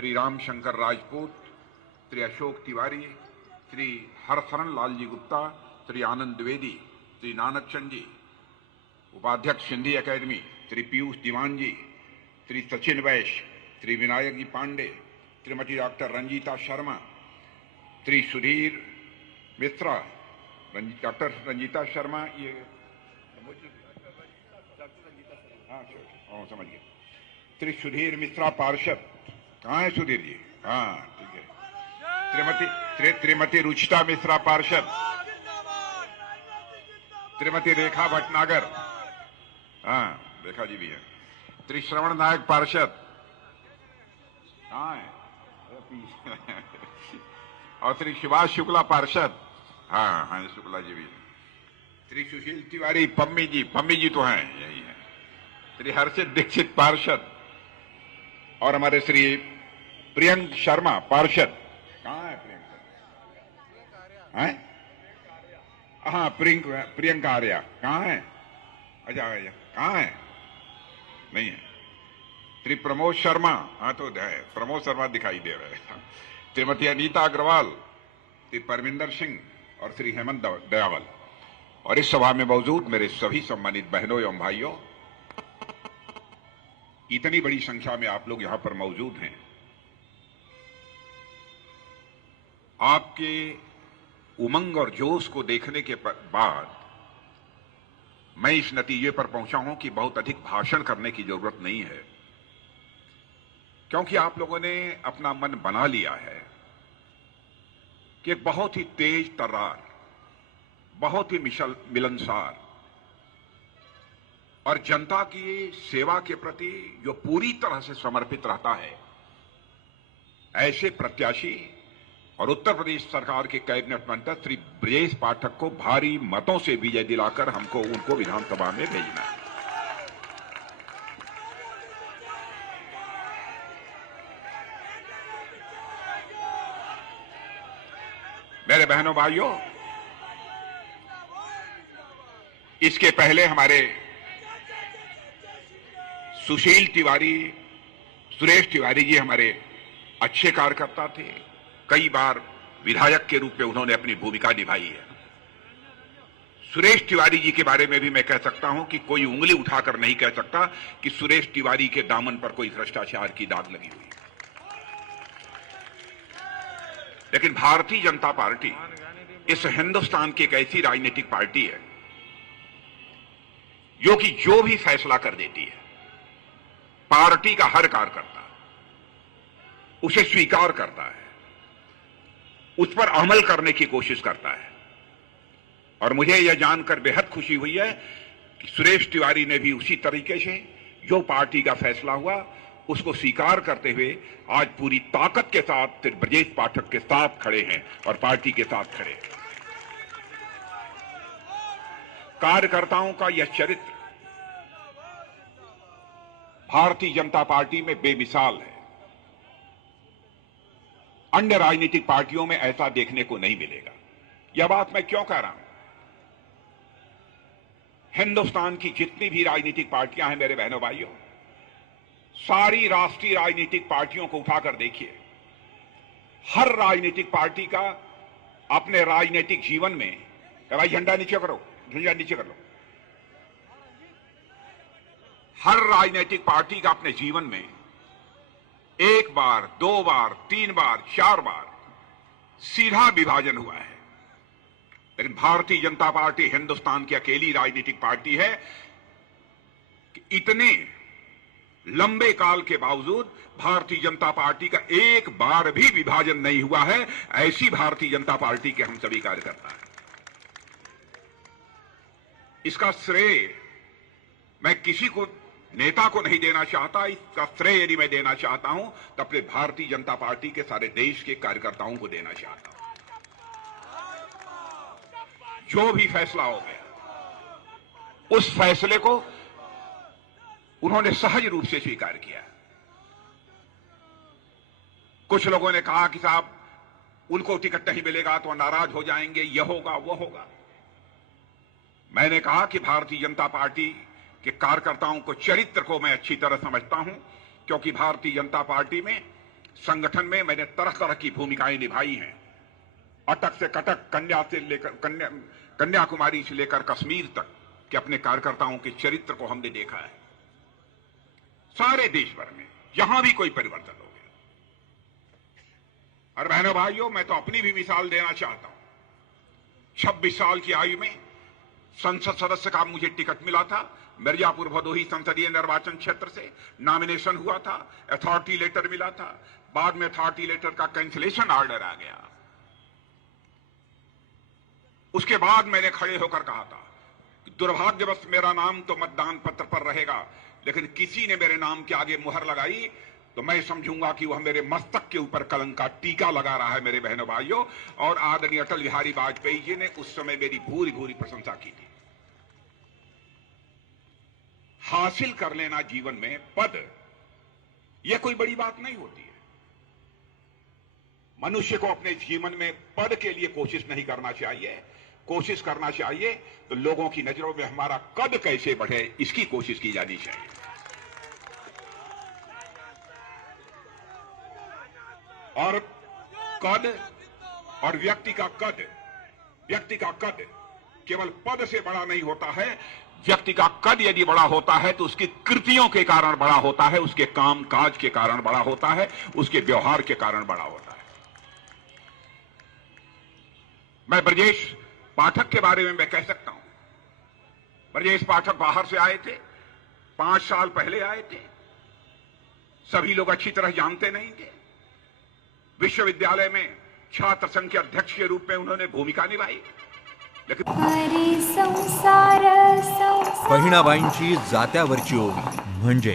श्री रामशंकर राजपूत, श्री अशोक तिवारी, श्री हरशरण लाल जी गुप्ता, श्री आनंद द्विवेदी, श्री नानक चंद जी, उपाध्यक्ष सिंधी एकेडमी श्री पीयूष दीवान जी, श्री सचिन वैश्य, श्री विनायक जी Pandey, Shrimati doctor Ranjita Sharma, Shri Sudhir Mishra, doctor Ranjita Sharma, ये हाँ समझ गया, श्री सुधीर मिश्रा पार्षद, कहाँ है सुधीर जी? हाँ ठीक है। श्रीमती रुचिता मिश्रा पार्षद, श्रीमती रेखा भटनागर, हाँ रेखा जी भी है, श्री श्रवण नायक पार्षद, कहाँ है? और श्री शिवाश शुक्ला पार्षद, हाँ हाँ शुक्ला जी भी है, श्री सुशील तिवारी, पम्मी जी तो हैं, यही है, श्री हर्षित दीक्षित पार्षद, और हमारे श्री प्रियंक शर्मा पार्षद, कहाँ है प्रियंक? हाँ प्रियंक आर्या, कहाँ है? अच्छा कहाँ है? नहीं है। श्री प्रमोद शर्मा, हाँ तो है, प्रमोद शर्मा दिखाई दे रहे हैं, श्रीमती अनीता अग्रवाल, श्री परमिंदर सिंह और श्री हेमंत दयावल, और इस सभा में मौजूद मेरे सभी सम्मानित बहनों एवं भाइयों, इतनी बड़ी संख्या में आप लोग यहां पर मौजूद हैं। आपके उमंग और जोश को देखने के बाद मैं इस नतीजे पर पहुंचा हूं कि बहुत अधिक भाषण करने की जरूरत नहीं है, क्योंकि आप लोगों ने अपना मन बना लिया है कि एक बहुत ही तेज तर्रार, बहुत ही मिलनसार और जनता की सेवा के प्रति जो पूरी तरह से समर्पित रहता है, ऐसे प्रत्याशी और उत्तर प्रदेश सरकार के कैबिनेट मंत्री श्री ब्रजेश पाठक को भारी मतों से विजय दिलाकर हमको उनको विधानसभा में भेजना है। मेरे बहनों भाइयों, इसके पहले हमारे सुशील तिवारी, सुरेश तिवारी जी हमारे अच्छे कार्यकर्ता थे, कई बार विधायक के रूप में उन्होंने अपनी भूमिका निभाई है। सुरेश तिवारी जी के बारे में भी मैं कह सकता हूं कि कोई उंगली उठाकर नहीं कह सकता कि सुरेश तिवारी के दामन पर कोई भ्रष्टाचार की दाग लगी हुई। लेकिन भारतीय जनता पार्टी इस हिंदुस्तान की एक ऐसी राजनीतिक पार्टी है जो कि जो भी फैसला कर देती है, पार्टी का हर कार्यकर्ता उसे स्वीकार करता है, उस पर अमल करने की कोशिश करता है। और मुझे यह जानकर बेहद खुशी हुई है कि सुरेश तिवारी ने भी उसी तरीके से जो पार्टी का फैसला हुआ उसको स्वीकार करते हुए आज पूरी ताकत के साथ फिर ब्रजेश पाठक के साथ खड़े हैं और पार्टी के साथ खड़े हैं। कार्यकर्ताओं का यह चरित्र भारतीय जनता पार्टी में बेमिसाल है। अन्य राजनीतिक पार्टियों में ऐसा देखने को नहीं मिलेगा। यह बात मैं क्यों कह रहा हूं? हिंदुस्तान की जितनी भी राजनीतिक पार्टियां हैं मेरे बहनों भाइयों, सारी राष्ट्रीय राजनीतिक पार्टियों को उठाकर देखिए, हर राजनीतिक पार्टी का अपने राजनीतिक जीवन में, भाई झंडा नीचे करो, झंडा नीचे कर लो, हर राजनीतिक पार्टी का अपने जीवन में एक बार, दो बार, तीन बार, चार बार सीधा विभाजन हुआ है। लेकिन भारतीय जनता पार्टी हिंदुस्तान की अकेली राजनीतिक पार्टी है कि इतने लंबे काल के बावजूद भारतीय जनता पार्टी का एक बार भी विभाजन नहीं हुआ है। ऐसी भारतीय जनता पार्टी के हम सभी कार्यकर्ता हैं। इसका श्रेय मैं किसी को, नेता को नहीं देना चाहता। इसका श्रेय यदि मैं देना चाहता हूं तो अपने भारतीय जनता पार्टी के सारे देश के कार्यकर्ताओं को देना चाहता हूं। जो भी फैसला हो गया उस फैसले को उन्होंने सहज रूप से स्वीकार किया। कुछ लोगों ने कहा कि साहब उनको टिकट नहीं मिलेगा तो नाराज हो जाएंगे, यह होगा वो होगा। मैंने कहा कि भारतीय जनता पार्टी के कार्यकर्ताओं को, चरित्र को मैं अच्छी तरह समझता हूं, क्योंकि भारतीय जनता पार्टी में संगठन में मैंने तरह तरह की भूमिकाएं निभाई हैं। अटक से कटक, कन्याकुमारी से लेकर कश्मीर तक के अपने कार्यकर्ताओं के चरित्र को हमने देखा है। सारे देश भर में जहां भी कोई परिवर्तन हो गया। और बहनों भाइयों, मैं तो अपनी भी मिसाल देना चाहता हूं। 26 साल की आयु में संसद सदस्य का मुझे टिकट मिला था। मिर्जापुर भदोही संसदीय निर्वाचन क्षेत्र से नॉमिनेशन हुआ था, अथॉरिटी लेटर मिला था। बाद में अथॉरिटी लेटर का कैंसिलेशन ऑर्डर आ गया। उसके बाद मैंने खड़े होकर कहा था कि दुर्भाग्यवश मेरा नाम तो मतदान पत्र पर रहेगा, लेकिन किसी ने मेरे नाम के आगे मुहर लगाई तो मैं समझूंगा कि वह मेरे मस्तक के ऊपर कलंक का टीका लगा रहा है। मेरे बहनों भाइयों, और आदरणीय अटल बिहारी वाजपेयी जी ने उस समय मेरी भूरी भूरी प्रशंसा की थी। हासिल कर लेना जीवन में पद, यह कोई बड़ी बात नहीं होती है। मनुष्य को अपने जीवन में पद के लिए कोशिश नहीं करना चाहिए। कोशिश करना चाहिए तो लोगों की नजरों में हमारा कद कैसे बढ़े, इसकी कोशिश की जानी चाहिए। और कद और व्यक्ति का कद केवल पद से बड़ा नहीं होता है। व्यक्ति का कद यदि बड़ा होता है तो उसकी कृतियों के कारण बड़ा होता है, उसके काम काज के कारण बड़ा होता है, उसके व्यवहार के कारण बड़ा होता है। मैं ब्रजेश पाठक के बारे में मैं कह सकता हूं। ब्रजेश पाठक बाहर से आए थे, 5 साल पहले आए थे। सभी लोग अच्छी तरह जानते नहीं थे। विश्वविद्यालय में छात्र संघ के अध्यक्ष के रूप में उन्होंने भूमिका निभाई, लेकिन बहिणाबाईंची जात्यावरची ओवी म्हणजे